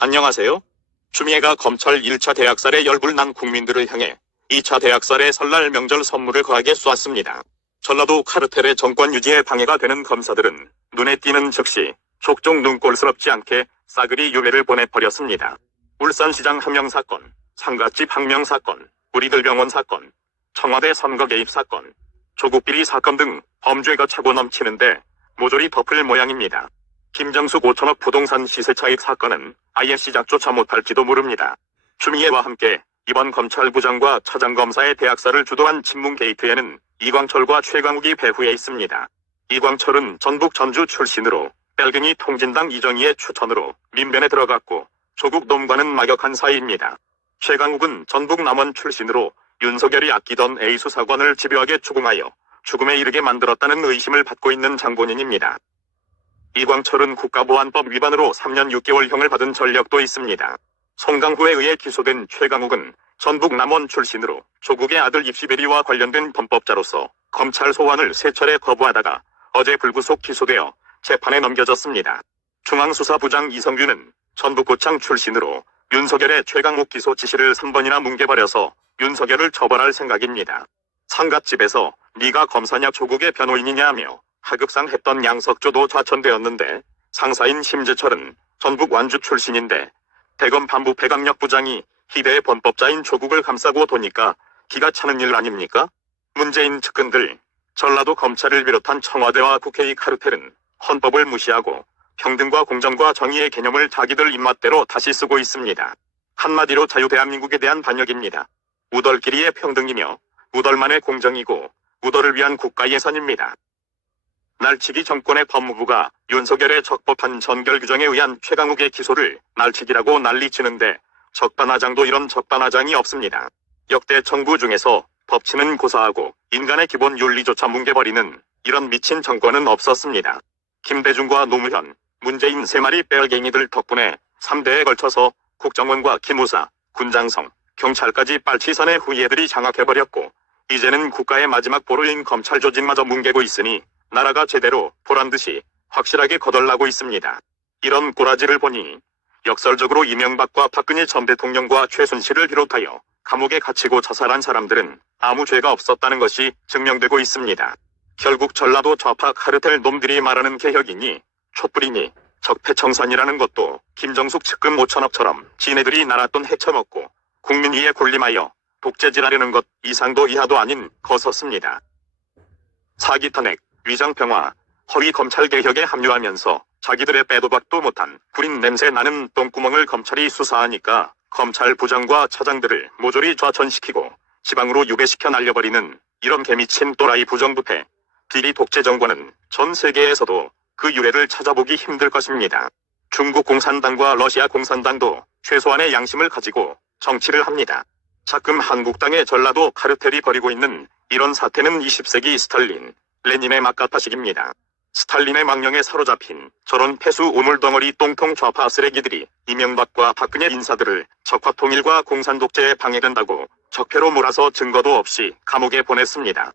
안녕하세요. 추미애가 검찰 1차 대학살에 열불난 국민들을 향해 2차 대학살의 설날 명절 선물을 거하게 쏘았습니다. 전라도 카르텔의 정권 유지에 방해가 되는 검사들은 눈에 띄는 즉시 족족 눈꼴스럽지 않게 싸그리 유배를 보내버렸습니다. 울산시장 함명 사건, 상갓집 항명 사건, 우리들 병원 사건, 청와대 선거 개입 사건, 조국 비리 사건 등 범죄가 차고 넘치는데 모조리 덮을 모양입니다. 김정숙 5천억 부동산 시세 차익 사건은 아예 시작조차 못할지도 모릅니다. 추미애와 함께 이번 검찰부장과 차장검사의 대학살을 주도한 친문 게이트에는 이광철과 최강욱이 배후에 있습니다. 이광철은 전북 전주 출신으로 빨갱이 통진당 이정희의 추천으로 민변에 들어갔고 조국 놈과는 막역한 사이입니다. 최강욱은 전북 남원 출신으로 윤석열이 아끼던 A 수사관을 집요하게 추궁하여 죽음에 이르게 만들었다는 의심을 받고 있는 장본인입니다. 이광철은 국가보안법 위반으로 3년 6개월형을 받은 전력도 있습니다. 송강호에 의해 기소된 최강욱은 전북 남원 출신으로 조국의 아들 입시비리와 관련된 범법자로서 검찰 소환을 3차례 거부하다가 어제 불구속 기소되어 재판에 넘겨졌습니다. 중앙수사부장 이성균은 전북고창 출신으로 윤석열의 최강욱 기소 지시를 3번이나 뭉개버려서 윤석열을 처벌할 생각입니다. 상갓집에서 네가 검사냐 조국의 변호인이냐며 하극상 했던 양석조도 좌천되었는데 상사인 심재철은 전북 완주 출신인데 대검 반부패강력부장이 희대의 범법자인 조국을 감싸고 도니까 기가 차는 일 아닙니까? 문재인 측근들, 전라도 검찰을 비롯한 청와대와 국회의 카르텔은 헌법을 무시하고 평등과 공정과 정의의 개념을 자기들 입맛대로 다시 쓰고 있습니다. 한마디로 자유대한민국에 대한 반역입니다. 우덜끼리의 평등이며 우덜만의 공정이고 우덜을 위한 국가예산입니다. 날치기 정권의 법무부가 윤석열의 적법한 전결 규정에 의한 최강욱의 기소를 날치기라고 난리치는데 적반하장도 이런 적반하장이 없습니다. 역대 정부 중에서 법치는 고사하고 인간의 기본 윤리조차 뭉개버리는 이런 미친 정권은 없었습니다. 김대중과 노무현, 문재인 3마리 빼알갱이들 덕분에 3대에 걸쳐서 국정원과 기무사, 군장성, 경찰까지 빨치산의 후예들이 장악해버렸고 이제는 국가의 마지막 보루인 검찰 조직마저 뭉개고 있으니 나라가 제대로 보란듯이 확실하게 거덜나고 있습니다. 이런 꼬라지를 보니 역설적으로 이명박과 박근혜 전 대통령과 최순실을 비롯하여 감옥에 갇히고 자살한 사람들은 아무 죄가 없었다는 것이 증명되고 있습니다. 결국 전라도 좌파 카르텔 놈들이 말하는 개혁이니 촛불이니 적폐청산이라는 것도 김정숙 측근 5천억처럼 지네들이 나랏돈 헤쳐먹고 국민 위에 군림하여 독재질하려는 것 이상도 이하도 아닌 거섰습니다. 사기 탄핵, 위장평화, 허위 검찰개혁에 합류하면서 자기들의 빼도 박도 못한 구린 냄새 나는 똥구멍을 검찰이 수사하니까 검찰 부장과 차장들을 모조리 좌천시키고 지방으로 유배시켜 날려버리는 이런 개미친 또라이 부정부패, 비리 독재 정권은 전 세계에서도 그 유래를 찾아보기 힘들 것입니다. 중국 공산당과 러시아 공산당도 최소한의 양심을 가지고 정치를 합니다. 자금 한국당의 전라도 카르텔이 벌이고 있는 이런 사태는 20세기 스탈린, 레닌의 막가파식입니다. 스탈린의 망령에 사로잡힌 저런 폐수 오물덩어리 똥통 좌파 쓰레기들이 이명박과 박근혜 인사들을 적화통일과 공산독재에 방해된다고 적폐로 몰아서 증거도 없이 감옥에 보냈습니다.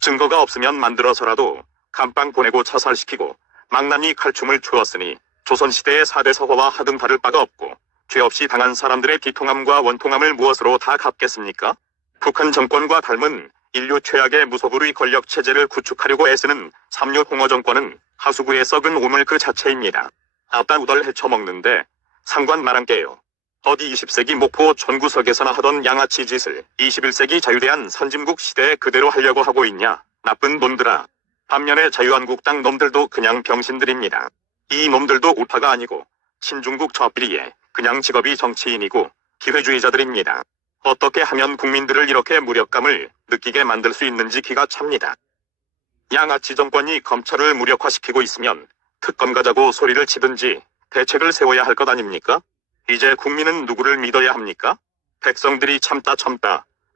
증거가 없으면 만들어서라도 감방 보내고 자살시키고 망나니 칼춤을 추었으니 조선시대의 4대 서화와 하등 다를 바가 없고 죄 없이 당한 사람들의 비통함과 원통함을 무엇으로 다 갚겠습니까? 북한 정권과 닮은 인류 최악의 무소불위 권력체제를 구축하려고 애쓰는 삼류공허 정권은 하수구에 썩은 오물 그 자체입니다. 아따 우덜 헤쳐먹는데 상관 말한게요. 어디 20세기 목포 촌구석에서나 하던 양아치 짓을 21세기 자유대한 선진국 시대에 그대로 하려고 하고 있냐, 나쁜 놈들아. 반면에 자유한국당 놈들도 그냥 병신들입니다. 이 놈들도 우파가 아니고 친중국 저비리에 그냥 직업이 정치인이고 기회주의자들입니다. 어떻게 하면 국민들을 이렇게 무력감을 느끼게 만들 수 있는지 기가 찹니다. 양아치 정권이 검찰을 무력화시키고 있으면 특검 가자고 소리를 치든지 대책을 세워야 할 것 아닙니까? 이제 국민은 누구를 믿어야 합니까? 백성들이 참다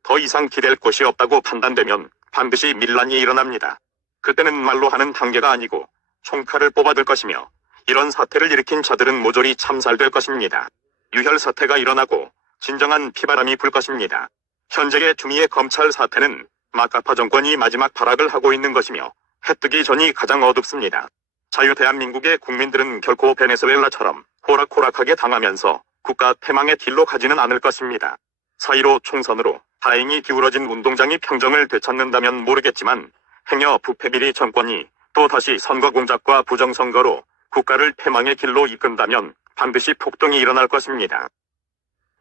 더 이상 기댈 곳이 없다고 판단되면 반드시 밀란이 일어납니다. 그때는 말로 하는 단계가 아니고 총칼을 뽑아들 것이며 이런 사태를 일으킨 자들은 모조리 참살될 것입니다. 유혈 사태가 일어나고 진정한 피바람이 불 것입니다. 현재의 추미애 검찰 사태는 마카파 정권이 마지막 발악을 하고 있는 것이며 해뜨기 전이 가장 어둡습니다. 자유대한민국의 국민들은 결코 베네수엘라처럼 호락호락하게 당하면서 국가 패망의 길로 가지는 않을 것입니다. 4.15 총선으로 다행히 기울어진 운동장이 평정을 되찾는다면 모르겠지만 행여 부패비리 정권이 또 다시 선거 공작과 부정선거로 국가를 패망의 길로 이끈다면 반드시 폭동이 일어날 것입니다.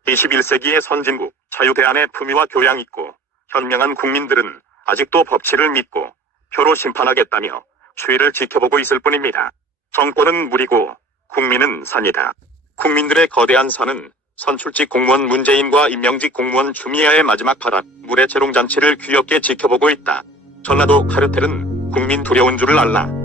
21세기의 선진국 자유대한의 품위와 교양 있고 현명한 국민들은 아직도 법치를 믿고 표로 심판하겠다며 추이를 지켜보고 있을 뿐입니다. 정권은 물이고 국민은 산이다. 국민들의 거대한 산은 선출직 공무원 문재인과 임명직 공무원 추미애의 마지막 발악, 물의 재롱잔치를 귀엽게 지켜보고 있다. 전라도 카르텔은 국민 두려운 줄을 알라.